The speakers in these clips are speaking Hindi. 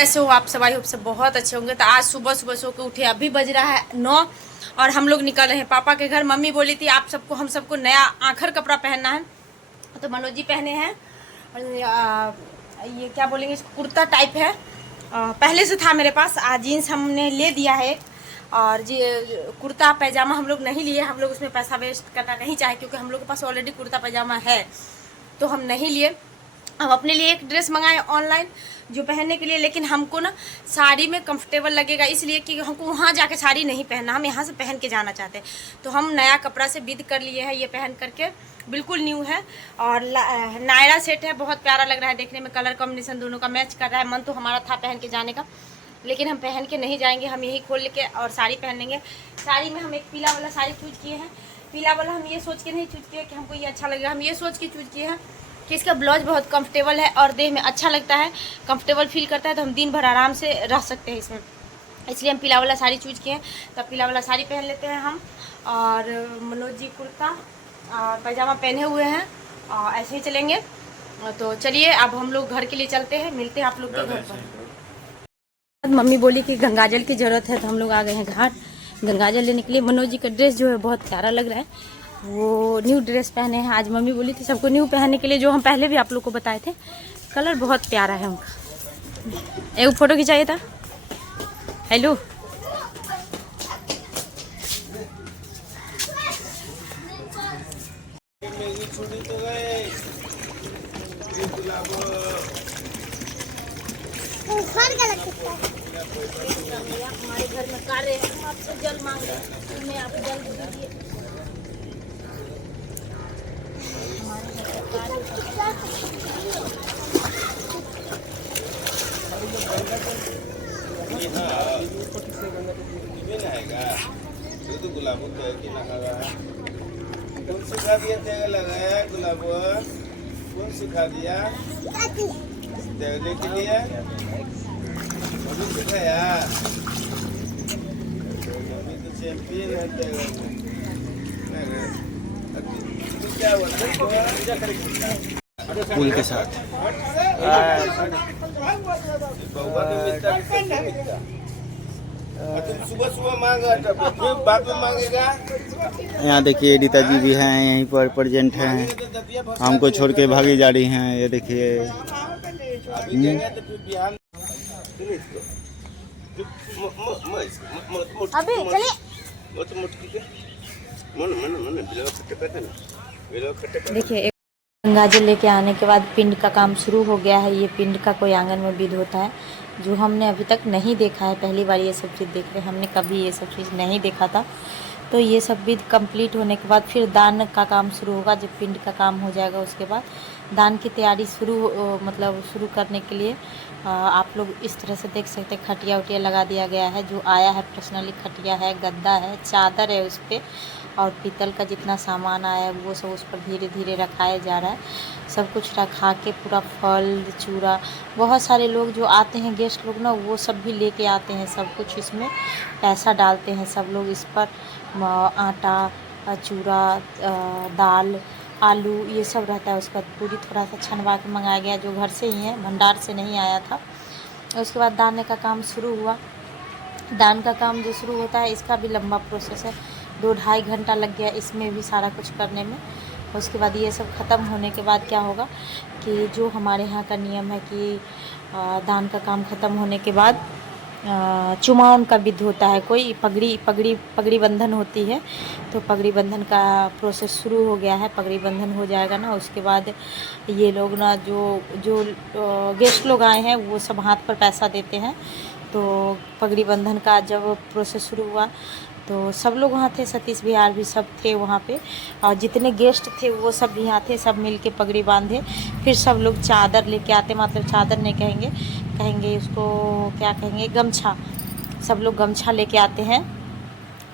कैसे हो आप सब? आई होप सब बहुत अच्छे होंगे। तो आज सुबह सुबह सो के उठे, अभी बज रहा है 9 और हम लोग निकल रहे हैं पापा के घर। मम्मी बोली थी आप सबको हम सबको नया आखिर कपड़ा पहनना है, तो मनोज जी पहने हैं ये क्या बोलेंगे, कुर्ता टाइप है। पहले से था मेरे पास, आज जीन्स हमने ले दिया है। और जी कुर्ता पैजामा हम लोग नहीं लिए, हम लोग उसमें पैसा वेस्ट करना नहीं चाहे क्योंकि हम लोग के पास ऑलरेडी कुर्ता पैजामा है, तो हम नहीं लिए। हम अपने लिए एक ड्रेस मंगाए ऑनलाइन जो पहनने के लिए, लेकिन हमको ना साड़ी में कंफर्टेबल लगेगा, इसलिए कि हमको वहाँ जाके साड़ी नहीं पहनना, हम यहाँ से पहन के जाना चाहते हैं। तो हम नया कपड़ा से विद कर लिए हैं, ये पहन करके बिल्कुल न्यू है। और नायरा सेट है, बहुत प्यारा लग रहा है देखने में, कलर कॉम्बिनेशन दोनों का मैच कर रहा है। मन तो हमारा था पहन के जाने का, लेकिन हम पहन के नहीं जाएंगे, हम यही खोल के और साड़ी पहन लेंगे। साड़ी में हम एक पीला वाला साड़ी चूज किए हैं। पीला वाला हम ये सोच के नहीं चूज किए कि हमको ये अच्छा लगेगा, हम ये सोच के चूज किए हैं कि इसका ब्लाउज बहुत कंफर्टेबल है और देह में अच्छा लगता है, कंफर्टेबल फील करता है, तो हम दिन भर आराम से रह सकते हैं इसमें, इसलिए हम पीला वाला साड़ी चूज किए हैं। तो पीला वाला साड़ी पहन लेते हैं हम। और मनोज जी कुर्ता और पैजामा पहने हुए हैं और ऐसे ही चलेंगे। तो चलिए अब हम लोग घर के लिए चलते हैं, मिलते हैं आप लोग के घर पर। मम्मी बोली कि गंगाजल की ज़रूरत है, तो हम लोग आ गए हैं घाट गंगाजल लेने के लिए। मनोज जी का ड्रेस जो है बहुत प्यारा लग रहा है, वो न्यू ड्रेस पहने हैं। आज मम्मी बोली थी सबको न्यू पहनने के लिए, जो हम पहले भी आप लोग को बताए थे। कलर बहुत प्यारा है उनका। एक फोटो खिंचाइए था। हेलो हमारे घर में कार्य है, हम आपसे जल मांग रहे हैं, मैं आप जल दीजिए। गुलाब कौन सिखा दिया तेगा लगाया? गुलाब कौन सिखा दिया तेगने के लिए? मम्मी सिखाया, मम्मी तो चैंपियन है तेगा। क्या फूल के साथ सुबह सुबह मांगा फिर बाद में मांगेगा। यहाँ देखिए रीता जी भी हैं, यहीं पर प्रेजेंट हैं, हमको छोड़ के भागी जा रही हैं। ये देखिए अभी चलिए। देखिए गंगाजल लेके आने के बाद पिंड का काम शुरू हो गया है। ये पिंड का कोई आंगन में विध होता है जो हमने अभी तक नहीं देखा है, पहली बार ये सब चीज़ देख रहे हैं, हमने कभी ये सब चीज़ नहीं देखा था। तो ये सब विध कंप्लीट होने के बाद फिर दान का काम शुरू होगा। जब पिंड का काम हो जाएगा उसके बाद दान की तैयारी शुरू करने के लिए आप लोग इस तरह से देख सकते हैं, खटिया उटिया लगा दिया गया है। जो आया है पर्सनली खटिया है, गद्दा है, चादर है उस पर, और पीतल का जितना सामान आया है वो सब उस पर धीरे धीरे रखाया जा रहा है। सब कुछ रखा के पूरा फल चूड़ा, बहुत सारे लोग जो आते हैं गेस्ट लोग ना, वो सब भी लेके आते हैं सब कुछ, इसमें पैसा डालते हैं सब लोग इस पर। आटा, चूड़ा, दाल, आलू ये सब रहता है। उसका पूरी थोड़ा सा छनवा के मंगाया गया, जो घर से ही है, भंडार से नहीं आया था। उसके बाद दान का काम शुरू हुआ। दान का काम जो शुरू होता है इसका भी लंबा प्रोसेस है, 2-2.5 घंटा लग गया इसमें भी सारा कुछ करने में। उसके बाद ये सब ख़त्म होने के बाद क्या होगा कि जो हमारे यहाँ का नियम है कि दान का काम ख़त्म होने के बाद चुमावन का विध होता है। कोई पगड़ी बंधन होती है, तो पगड़ी बंधन का प्रोसेस शुरू हो गया है। पगड़ी बंधन हो जाएगा ना, उसके बाद ये लोग ना जो गेस्ट लोग आए हैं वो सब हाथ पर पैसा देते हैं। तो पगड़ी बंधन का जब प्रोसेस शुरू हुआ तो सब लोग वहाँ थे, सतीश बिहार भी सब थे वहाँ पे, और जितने गेस्ट थे वो सब भी यहाँ थे। सब मिल के पगड़ी बांधे, फिर सब लोग चादर लेके आते, मतलब चादर नहीं कहेंगे उसको, क्या कहेंगे, गमछा। सब लोग गमछा लेके आते हैं,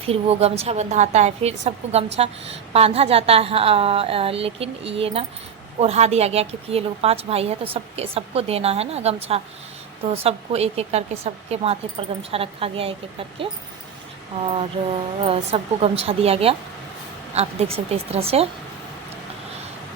फिर वो गमछा बंधाता है, फिर सबको गमछा बांधा जाता है। लेकिन ये ना ओढ़ा दिया गया क्योंकि ये लोग 5 भाई है, तो सबको देना है ना गमछा, तो सबको एक एक करके सबके माथे पर गमछा रखा गया एक एक करके, और सबको गमछा दिया गया। आप देख सकते हैं इस तरह से।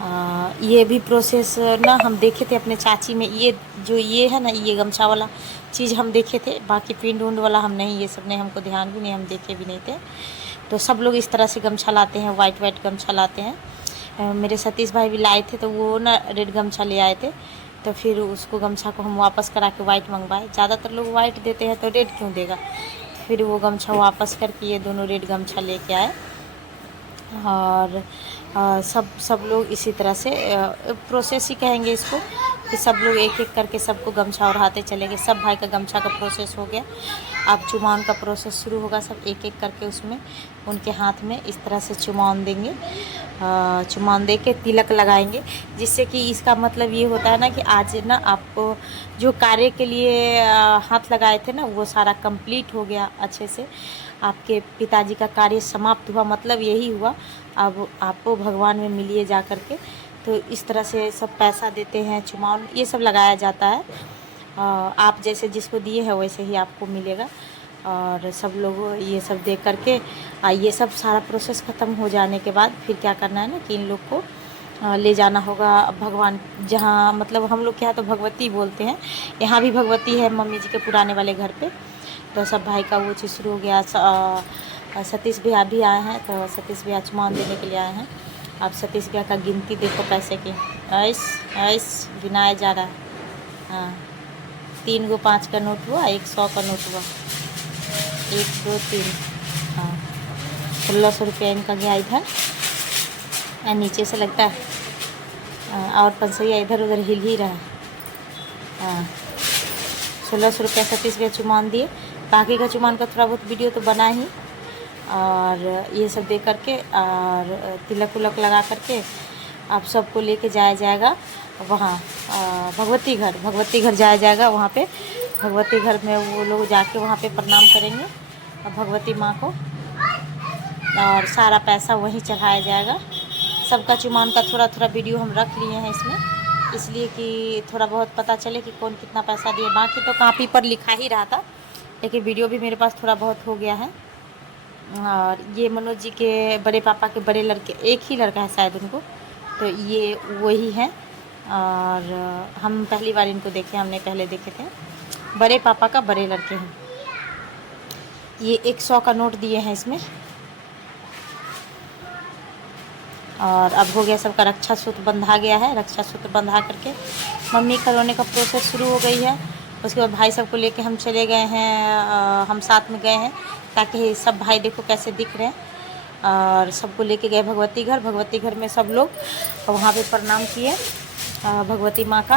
ये भी प्रोसेस ना हम देखे थे अपने चाची में, ये जो ये है ना, ये गमछा वाला चीज़ हम देखे थे, बाकी पिंड उंड वाला हम नहीं, ये सब ने हमको ध्यान भी नहीं, हम देखे भी नहीं थे। तो सब लोग इस तरह से गमछा लाते हैं, वाइट वाइट गमछा लाते हैं। मेरे सतीश भाई भी लाए थे, तो वो ना रेड गमछा ले आए थे, तो फिर उसको गमछा को हम वापस करा के वाइट मंगवाए। ज़्यादातर लोग वाइट देते हैं तो रेड क्यों देगा, फिर वो गमछा वापस करके ये दोनों रेड गमछा लेके आए। और सब लोग इसी तरह से प्रोसेस ही कहेंगे इसको, कि सब लोग एक एक करके सबको गमछा ओढ़ाते चले गए। सब भाई का गमछा का प्रोसेस हो गया, अब चुमावन का प्रोसेस शुरू होगा। सब एक एक करके उसमें उनके हाथ में इस तरह से चुमावन देंगे, चुमावन दे के तिलक लगाएंगे, जिससे कि इसका मतलब ये होता है ना कि आज ना आपको जो कार्य के लिए हाथ लगाए थे ना, वो सारा कंप्लीट हो गया अच्छे से। आपके पिताजी का कार्य समाप्त हुआ, मतलब यही हुआ, अब आपको भगवान में मिलिए जा कर के। तो इस तरह से सब पैसा देते हैं, चुमावन ये सब लगाया जाता है। आप जैसे जिसको दिए हैं वैसे ही आपको मिलेगा। और सब लोग ये सब दे करके ये सब सारा प्रोसेस ख़त्म हो जाने के बाद फिर क्या करना है ना, कि इन लोग को ले जाना होगा भगवान, जहाँ मतलब हम लोग के यहाँ तो भगवती बोलते हैं, यहाँ भी भगवती है मम्मी जी के पुराने वाले घर पे। तो सब भाई का वो चीज़ शुरू हो गया। सतीश भैया भी आए हैं, तो सतीश भैया चुमावन देने के लिए आए हैं। अब सतीश भैया का गिनती देखो पैसे की, ऐस गिनाया जा रहा है। हाँ, 3 गो 5 का नोट हुआ, 1 100 का नोट हुआ, 1 2 3, हाँ 1600 रुपया इनका गया इधर, नीचे से लगता है और पंसैया इधर उधर हिल ही रहा है। हाँ 1600 रुपया सतीश भैया चुमावन दिए। बाकी का चुमावन का थोड़ा बहुत वीडियो तो बना ही, और ये सब दे करके और तिलक उलक लगा करके आप सबको लेके जाया जाएगा वहाँ भगवती घर जाया जाएगा। वहाँ पे भगवती घर में वो लोग जाके वहाँ पे प्रणाम करेंगे भगवती माँ को, और सारा पैसा वहीं चढ़ाया जाएगा। सबका चुमावन का थोड़ा थोड़ा वीडियो हम रख लिए हैं इसमें, इसलिए कि थोड़ा बहुत पता चले कि कौन कितना पैसा दिए। बाकी तो कॉपी पर लिखा ही रहा था, लेकिन वीडियो भी मेरे पास थोड़ा बहुत हो गया है। और ये मनोज जी के बड़े पापा के बड़े लड़के, एक ही लड़का है शायद उनको, तो ये वही हैं। और हम पहली बार इनको देखे, हमने पहले देखे थे। बड़े पापा का बड़े लड़के हैं। ये 100 का नोट दिए हैं इसमें। और अब हो गया सबका रक्षा सूत्र बंधा गया है। रक्षा सूत्र बंधा करके मम्मी का रोने का प्रोसेस शुरू हो गई है। उसके बाद भाई सबको लेके हम चले गए हैं, हम साथ में गए हैं, ताकि सब भाई देखो कैसे दिख रहे हैं। और सबको लेके गए भगवती घर। भगवती घर में सब लोग वहाँ पे प्रणाम किए भगवती माँ का,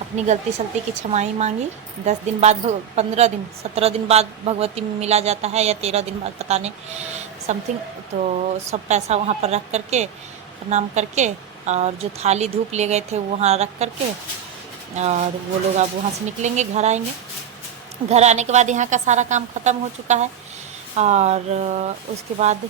अपनी गलती सलती की क्षमाई मांगी। 10 दिन बाद 15 दिन 17 दिन बाद भगवती में मिला जाता है, या 13 दिन बाद पता नहीं समथिंग। तो सब पैसा वहाँ पर रख करके प्रणाम करके, और जो थाली धूप ले गए थे वहाँ रख करके, और वो लोग अब वहाँ से निकलेंगे, घर आएंगे। घर आने के बाद यहाँ का सारा काम ख़त्म हो चुका है। और उसके बाद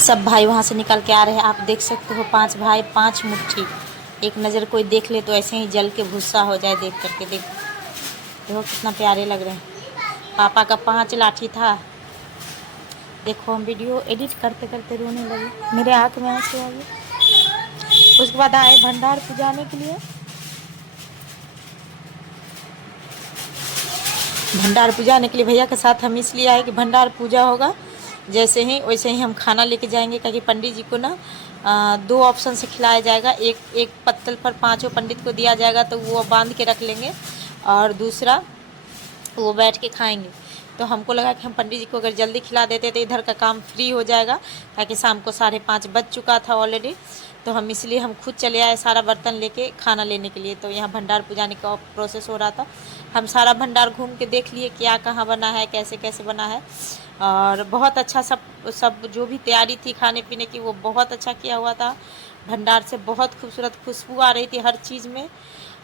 सब भाई वहाँ से निकल के आ रहे हैं। आप देख सकते हो 5 भाई 5 मुट्ठी। एक नज़र कोई देख ले तो ऐसे ही जल के भुस्सा हो जाए देख करके। देखो कितना प्यारे लग रहे हैं। पापा का 5 लाठी था। देखो हम वीडियो एडिट करते करते रोने लगे, मेरे आँख में आंसू आ गए। उसके बाद आए भंडार पुजाने के लिए। भंडार पुजाने के लिए भैया के साथ हम इसलिए आए कि भंडार पूजा होगा, जैसे ही वैसे ही हम खाना लेके जाएंगे, क्योंकि पंडित जी को ना 2 ऑप्शन से खिलाया जाएगा। एक पत्तल पर 5 पंडित को दिया जाएगा, तो वो बांध के रख लेंगे, और दूसरा वो बैठ के खाएंगे। तो हमको लगा कि हम पंडित जी को अगर जल्दी खिला देते तो इधर का काम फ्री हो जाएगा, ताकि शाम को 5:30 बज चुका था ऑलरेडी। तो हम इसलिए हम खुद चले आए सारा बर्तन लेके खाना लेने के लिए। तो यहाँ भंडार पुजाने का प्रोसेस हो रहा था। हम सारा भंडार घूम के देख लिए क्या कहाँ बना है, कैसे कैसे बना है। और बहुत अच्छा सब जो भी तैयारी थी खाने पीने की, वो बहुत अच्छा किया हुआ था। भंडार से बहुत खूबसूरत खुशबू आ रही थी हर चीज़ में।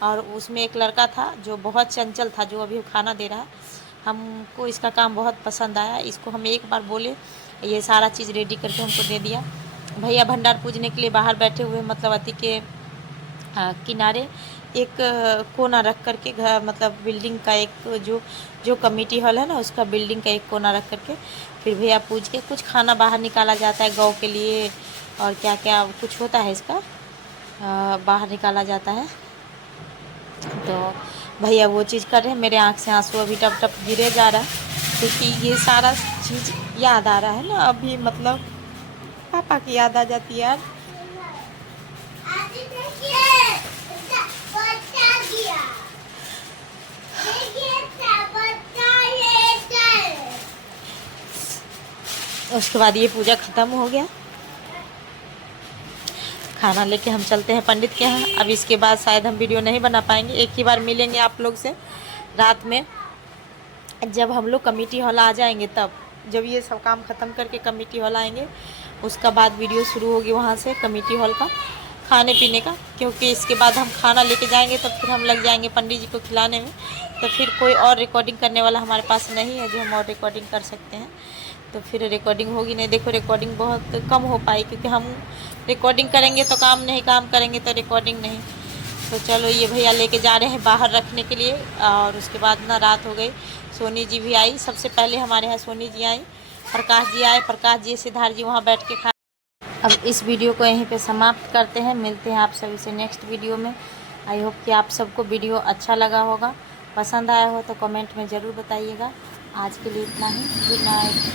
और उसमें एक लड़का था जो बहुत चंचल था, जो अभी खाना दे रहा है। हमको इसका काम बहुत पसंद आया। इसको हम एक बार बोले, ये सारा चीज़ रेडी करके हमको दे दिया। भैया भंडार पूजने के लिए बाहर बैठे हुए, मतलब अति के किनारे एक कोना रख करके घर मतलब बिल्डिंग का एक जो कमेटी हॉल है ना उसका बिल्डिंग का एक कोना रख करके फिर भैया पूछ के कुछ खाना बाहर निकाला जाता है गौ के लिए और क्या क्या कुछ होता है इसका बाहर निकाला जाता है। तो भैया वो चीज़ कर रहे हैं। मेरे आँख से आंसू अभी टप टप गिरे जा रहा है क्योंकि ये सारा चीज़ याद आ रहा है ना अभी मतलब पापा की याद आ जाती है यार। उसके बाद ये पूजा ख़त्म हो गया। खाना लेके हम चलते हैं पंडित के यहाँ। अब इसके बाद शायद हम वीडियो नहीं बना पाएंगे, एक ही बार मिलेंगे आप लोग से रात में जब हम लोग कमेटी हॉल आ जाएंगे। तब जब ये सब काम ख़त्म करके कमेटी हॉल आएंगे उसका बाद वीडियो शुरू होगी वहाँ से कमेटी हॉल का खाने पीने का, क्योंकि इसके बाद हम खाना लेके जाएंगे तो फिर हम लग जाएंगे पंडित जी को खिलाने में। तो फिर कोई और रिकॉर्डिंग करने वाला हमारे पास नहीं है जो हम और रिकॉर्डिंग कर सकते हैं, तो फिर रिकॉर्डिंग होगी नहीं। देखो रिकॉर्डिंग बहुत कम हो पाई क्योंकि हम रिकॉर्डिंग करेंगे तो काम नहीं, काम करेंगे तो रिकॉर्डिंग नहीं। तो चलो ये भैया लेके जा रहे हैं बाहर रखने के लिए। और उसके बाद ना रात हो गई, सोनी जी भी आई। सबसे पहले हमारे यहाँ सोनी जी आई, प्रकाश जी आए, प्रकाश जी सिद्धार्थ जी वहाँ बैठ के खा। अब इस वीडियो को यहीं पे समाप्त करते हैं, मिलते हैं आप सभी से नेक्स्ट वीडियो में। आई होप कि आप सबको वीडियो अच्छा लगा होगा, पसंद आया हो तो कमेंट में ज़रूर बताइएगा। आज के लिए इतना ही, गुड नाइट।